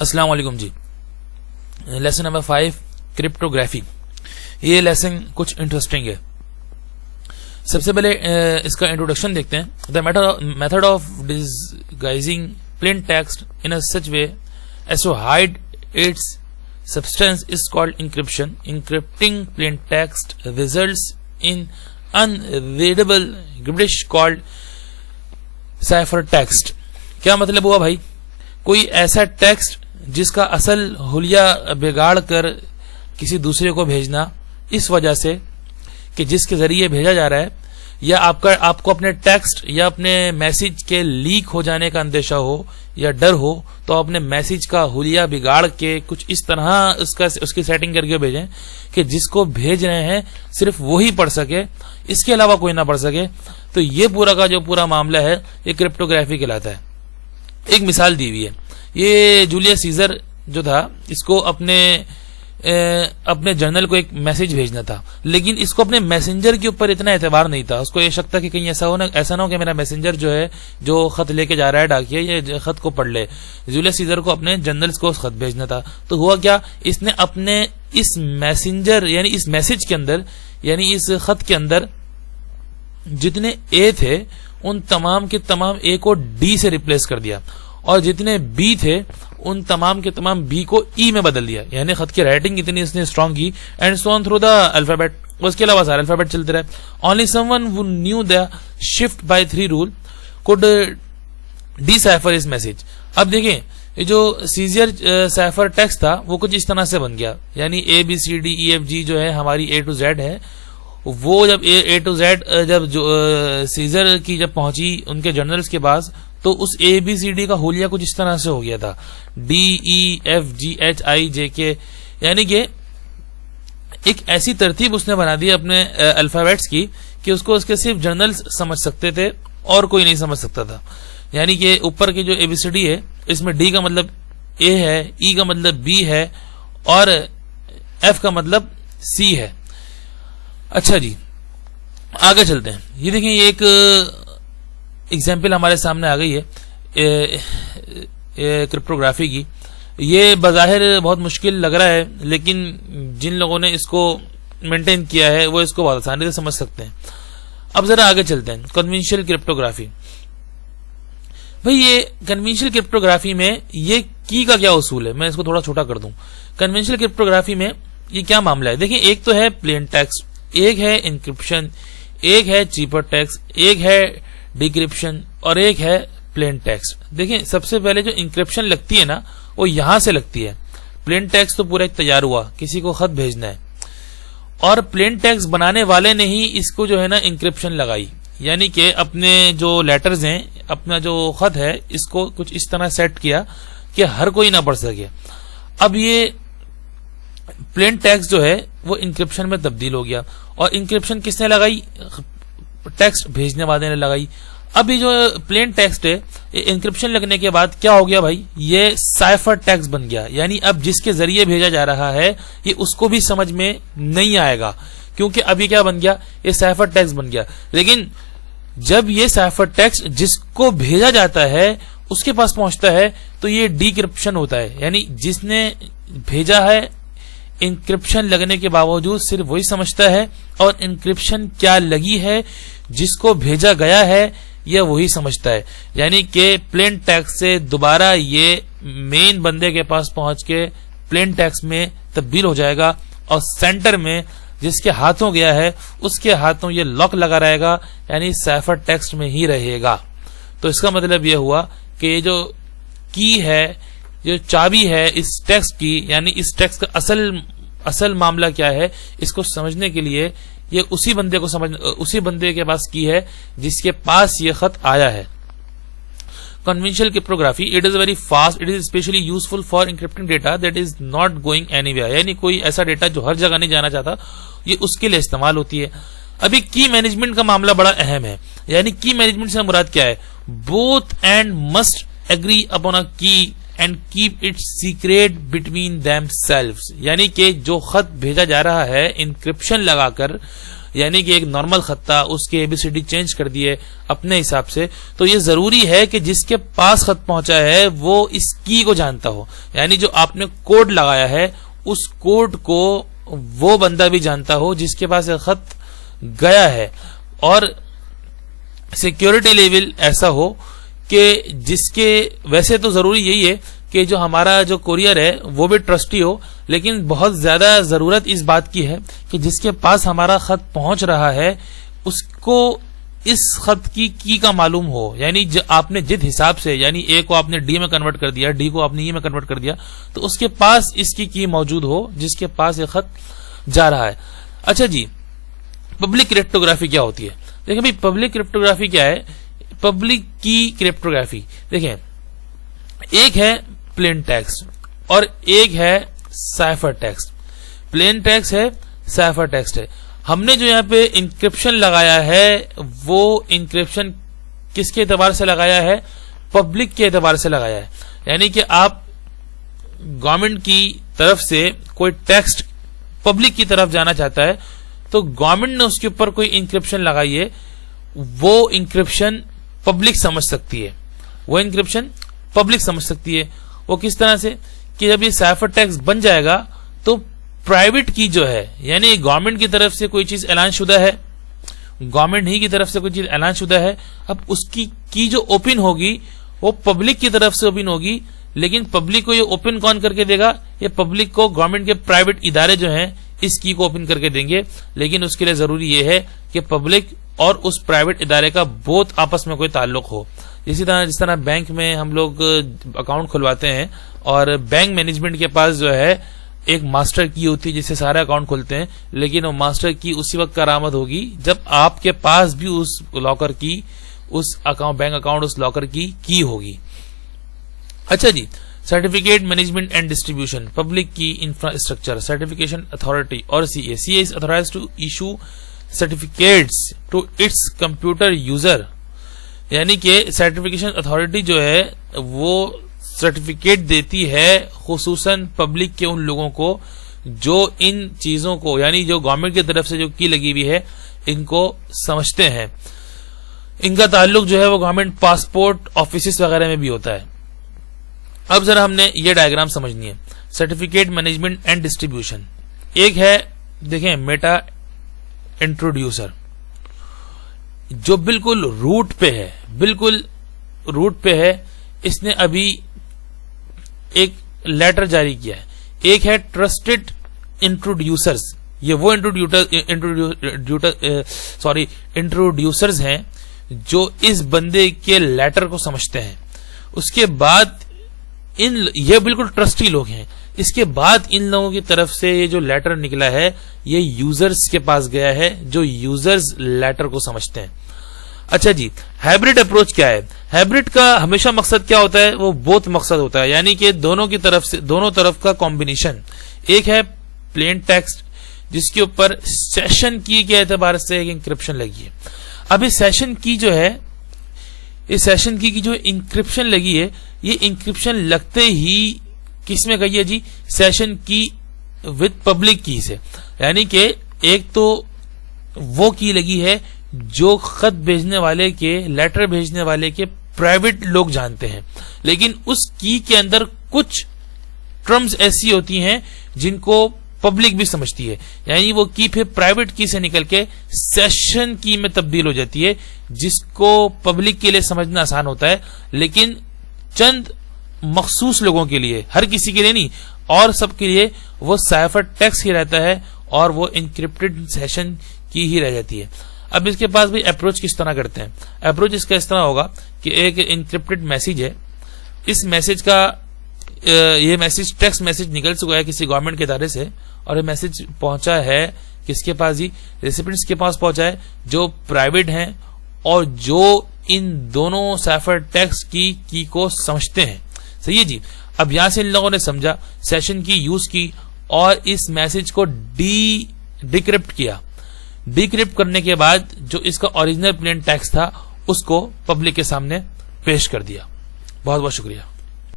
अस्सलाम वालेकुम जी। Lesson number 5 cryptography. ये लेसन कुछ इंटरेस्टिंग है। सबसे पहले इसका इंट्रोडक्शन देखते हैं। The method of disguising plain text in a such way as to hide its substance is called encryption. Encrypting plain text results in unreadable gibberish called ciphertext. क्या मतलब हुआ भाई? कोई ऐसा टेक्स्ट जिसका असल हुलिया बिगाड़ कर किसी दूसरे को भेजना, इस वजह से कि जिसके जरिए भेजा जा रहा है, या आपको अपने टेक्स्ट या अपने मैसेज के लीक हो जाने का अंदेशा हो या डर हो, तो अपने मैसेज का हुलिया बिगाड़ के कुछ इस तरह उसकी सेटिंग करके भेजें कि जिसको भेज रहे हैं सिर्फ वो ही पढ़ सके, इसके अलावा कोई ना पढ़ सके। तो ये पूरा का जो पूरा मामला है, ये क्रिप्टोग्राफी कहलाता है। एक मिसाल दी हुई है। ये जूलियस सीजर जो था, इसको अपने जर्नल को एक मैसेज भेजना था, लेकिन इसको अपने मैसेंजर के ऊपर इतना एतबार नहीं था। उसको ये शक था कि कहीं ऐसा ना हो कि मेरा मैसेंजर जो है, जो खत लेके जा रहा है डाकिया, ये खत को पढ़ ले। जूलियस सीजर को अपने जर्नल्स को खत भेजना था। तो हुआ क्या, इसने अपने इस मैसेंजर यानी इस मैसेज के अंदर, यानी इस खत के अंदर जितने ए थे, उन तमाम के तमाम ए को डी से रिप्लेस कर दिया, और जितने बी थे उन तमाम के तमाम बी को ई में बदल दिया। यानी खत की राइटिंग इतनी इसने स्ट्रांग की। And so on through the alphabet. उसके अलावा सारे अल्फाबेट चलते रहे। Only someone who knew the shift by 3 rule could decipher इस मैसेज। अब देखें, ये जो सीजर साइफर टेक्स्ट था, वो कुछ इस तरह से बन गया। यानी A B C D E F G जो है हमारी ए टू जेड है, वो जब ए टू जेड जब सीजर की जब पहुंची उनके जर्नल्स के पास, तो उस ए बी सी डी का होलिया कुछ इस तरह से हो गया था, D E F G H I J K. यानी कि एक ऐसी तरतीब उसने बना दी अपने अल्फाबेट्स की कि उसको उसके सिर्फ जर्नल्स समझ सकते थे और कोई नहीं समझ सकता था। यानी कि ऊपर की जो एबीसीडी है, इसमें डी का मतलब ए है, ई का मतलब बी है, और एफ का मतलब सी है। अच्छा जी, आगे चलते हैं। ये देखें, ये एक एग्जाम्पल हमारे सामने आ गई है क्रिप्टोग्राफी की। ये बज़ाहिर बहुत मुश्किल लग रहा है, लेकिन जिन लोगों ने इसको मेंटेन किया है वो इसको बहुत आसानी से समझ सकते हैं। अब जरा आगे चलते हैं। Conventional cryptography. भाई, ये कन्वेंशनल क्रिप्टोग्राफी में ये की का क्या उसूल है? मैं इसको थोड़ा छोटा कर दूं। कन्वेंशनल क्रिप्टोग्राफी में ये क्या मामला है? देखिए, एक तो है प्लेन टेक्स्ट, एक है इंक्रिप्शन, एक है चीपर टेक्स्ट, एक है डिक्रिप्शन, और एक है प्लेन टेक्स्ट। देखिए, सबसे पहले जो इंक्रिप्शन लगती है ना, वो यहां से लगती है। प्लेन टेक्स्ट तो पूरा एक तैयार हुआ, किसी को खत भेजना है, और प्लेन टेक्स्ट बनाने वाले ने ही इसको जो है ना इंक्रिप्शन लगाई। यानी कि अपने जो लेटर्स हैं, अपना जो खत है, इसको कुछ इस तरह सेट किया कि हर कोई ना पढ़ सके। अब ये प्लेन टेक्स्ट जो है वो इंक्रिप्शन में तब्दील हो गया, और इंक्रिप्शन किसने लगाई? टेक्स्ट भेजने वाले ने लगाई। अब ये जो प्लेन टेक्स्ट है, इंक्रिप्शन लगने के बाद क्या हो गया भाई? ये साइफर टेक्स्ट बन गया। यानी अब जिसके जरिए भेजा जा रहा है, ये उसको भी समझ में नहीं आएगा, क्योंकि अभी क्या बन गया? ये साइफर टेक्स्ट बन गया। लेकिन जब ये साइफर टेक्स्ट जिसको भेजा जाता है उसके पास पहुंचता है, तो ये डिक्रिप्शन होता है। यानी जिसने भेजा है, इंक्रिप्शन लगने के बावजूद सिर्फ वही समझता है, और इंक्रिप्शन क्या लगी है, जिसको भेजा गया है, यह वही समझता है। यानी कि प्लेन टेक्स्ट से दोबारा ये मेन बंदे के पास पहुंच के प्लेन टेक्स्ट में तब्दील हो जाएगा, और सेंटर में जिसके हाथों गया है उसके हाथों ये लॉक लगा रहेगा, यानी साइफर टेक्स्ट में ही रहेगा। तो इसका मतलब यह हुआ कि ये जो की है, जो चाबी है इस टेक्स्ट की, यानी इस टेक्स्ट का असल मामला क्या है, इसको समझने के लिए ये उसी बंदे के पास की है जिसके पास ये खत आया है। Conventional cryptography, it is very fast, it is specially useful for encrypting data that is not going anywhere. यानी कोई ऐसा डेटा जो हर जगह नहीं जाना चाहता, ये उसके लिए इस्तेमाल होती है। अभी की मैनेजमेंट का मामला बड़ा अहम है। यानी की मैनेजमेंट से मुराद क्या है? Both end must agree upon a key and keep it secret between themselves. यानी कि जो खत भेजा जा रहा है इंक्रिप्शन लगाकर, یعنی کہ ایک نارمل خط تھا اس کے ABCD چینج کر دیے اپنے حساب سے، تو یہ ضروری ہے کہ جس کے پاس خط پہنچا ہے وہ اس کی کو جانتا ہو، یعنی جو آپ نے کوڈ لگایا ہے اس کوڈ کو وہ بندہ بھی جانتا ہو جس کے پاس خط گیا ہے، اور سیکیورٹی لیول ایسا ہو کہ جس کے، ویسے تو ضروری یہی ہے کہ جو ہمارا جو کوریئر ہے وہ بھی ٹرسٹی ہو، لیکن بہت زیادہ ضرورت اس بات کی ہے کہ جس کے پاس ہمارا خط پہنچ رہا ہے اس کو اس خط کی کا معلوم ہو، یعنی آپ نے جس حساب سے، یعنی A کو آپ نے D میں کنورٹ کر دیا، D کو آپ نے E میں کنورٹ کر دیا، تو اس کے پاس اس کی موجود ہو جس کے پاس یہ خط جا رہا ہے۔ اچھا جی، پبلک کرپٹوگرافی کیا ہوتی ہے؟ دیکھیں بھائی، پبلک کرپٹوگرافی کیا ہے؟ پبلک کی کرپٹوگرافی دیکھیں، ایک ہے پلین ٹیکسٹ اور ایک ہے سائفر ٹیکسٹ۔ پلین ٹیکسٹ ہے، سائفر ٹیکسٹ ہے۔ ہم نے جو یہاں پہ انکرپشن لگایا ہے وہ انکرپشن کس کے اعتبار سے لگایا ہے؟ پبلک کے اعتبار سے لگایا ہے، یعنی کہ آپ گورنمنٹ کی طرف سے کوئی ٹیکسٹ پبلک کی طرف جانا چاہتا ہے تو گورنمنٹ نے اس کے اوپر کوئی انکرپشن لگائی ہے، وہ انکرپشن پبلک سمجھ سکتی ہے، وہ انکرپشن پبلک سمجھ سکتی ہے۔ وہ کس طرح سے کہ جب یہ سائفر ٹیکسٹ بن جائے گا تو پرائیویٹ کی جو ہے، یعنی گورنمنٹ کی طرف سے کوئی چیز اعلان شدہ ہے، گورنمنٹ ہی کی طرف سے کوئی چیز اعلان شدہ ہے، اب اس کی جو اوپن ہوگی وہ پبلک کی طرف سے اوپن ہوگی، لیکن پبلک کو یہ اوپن کون کر کے دے گا؟ یہ پبلک کو گورنمنٹ کے پرائیویٹ ادارے جو ہیں اس کی کو اوپن کر کے دیں گے، لیکن اس کے لیے ضروری یہ ہے کہ پبلک اور اس پرائیویٹ ادارے کا بہت آپس میں کوئی تعلق ہو۔ اسی طرح جس طرح بینک میں ہم لوگ اکاؤنٹ کھلواتے ہیں اور بینک مینجمنٹ کے پاس جو ہے ایک ماسٹر کی ہوتی ہے جس سے سارے اکاؤنٹ کھلتے ہیں، لیکن وہ ماسٹر کی اسی وقت کارآمد ہوگی جب آپ کے پاس بھی اس لاکر کی، اس بینک اکاؤنٹ اس لاکر کی ہوگی۔ اچھا جی، certificate management and distribution, public key infrastructure certification authority اور CA is authorized to issue certificates to its computer user, یعنی کہ سرٹیفکیشن اتھارٹی جو ہے وہ سرٹیفکیٹ دیتی ہے خصوصاً پبلک کے ان لوگوں کو جو ان چیزوں کو، یعنی جو گورنمنٹ کی طرف سے جو کی لگی ہوئی ہے ان کو سمجھتے ہیں۔ ان کا تعلق جو ہے وہ گورنمنٹ پاسپورٹ آفیسز وغیرہ میں بھی ہوتا ہے۔ اب ذرا ہم نے یہ ڈائیگرام سمجھنی ہے، سرٹیفکیٹ مینجمنٹ اینڈ ڈسٹریبیوشن۔ ایک ہے دیکھیں میٹا انٹروڈیوسر جو بالکل روٹ پہ ہے، بالکل روٹ پہ ہے، اس نے ابھی ایک لیٹر جاری کیا ہے۔ ایک ہے ٹرسٹڈ انٹروڈیوسرز، یہ وہ انٹروڈیوسرز ہیں جو اس بندے کے لیٹر کو سمجھتے ہیں۔ اس کے بعد یہ بالکل ٹرسٹی لوگ ہیں۔ اس کے بعد ان لوگوں کی طرف سے یہ جو لیٹر نکلا ہے یہ یوزرز کے پاس گیا ہے جو یوزرز لیٹر کو سمجھتے ہیں۔ اچھا جی، ہائبرڈ اپروچ کیا ہے؟ ہائبرڈ کا ہمیشہ مقصد کیا ہوتا ہے؟ وہ بہت مقصد ہوتا ہے، یعنی کہ دونوں طرف کا کمبینیشن۔ ایک ہے پلین ٹیکسٹ جس کے اوپر سیشن کی کے اعتبار سے ایک انکرپشن لگی ہے۔ اب یہ سیشن کی جو ہے، اس سیشن کی جو انکرپشن لگی ہے، یہ انکرپشن لگتے ہی کس میں گئی ہے جی؟ سیشن کی وتھ پبلک کی سے، یعنی کہ ایک تو وہ کی لگی ہے جو خط بھیجنے والے کے، لیٹر بھیجنے والے کے پرائیویٹ لوگ جانتے ہیں، لیکن اس کی کے اندر کچھ ٹرمز ایسی ہوتی ہیں جن کو پبلک بھی سمجھتی ہے، یعنی وہ کی پھر پرائیویٹ کی سے نکل کے سیشن کی میں تبدیل ہو جاتی ہے جس کو پبلک کے لیے سمجھنا آسان ہوتا ہے، لیکن چند مخصوص لوگوں کے لیے، ہر کسی کے لیے نہیں، اور سب کے لیے وہ سائفر ٹیکسٹ ہی رہتا ہے اور وہ انکرپٹڈ سیشن کی ہی رہ جاتی ہے۔ اب اس کے پاس بھی اپروچ کس طرح کرتے ہیں؟ اپروچ اس کا اس طرح ہوگا کہ ایک انکرپٹڈ میسج ہے، اس میسج کا یہ میسج ٹیکسٹ میسج نکل چکا ہے کسی گورنمنٹ کے ادارے سے، اور یہ میسج پہنچا ہے کس کے پاس جی؟ ریسیپینٹس کے پاس پہنچا ہے جو پرائیویٹ ہیں اور جو ان دونوں سائفر ٹیکسٹ کی کو سمجھتے ہیں۔ صحیح ہے جی۔ اب یہاں سے ان لوگوں نے سمجھا، سیشن کی یوز کی اور اس میسج کو ڈیکرپٹ کیا۔ ڈیکرپٹ کرنے کے بعد جو اس کا اوریجنل پلین ٹیکسٹ تھا اس کو پبلک کے سامنے پیش کر دیا۔ بہت بہت شکریہ۔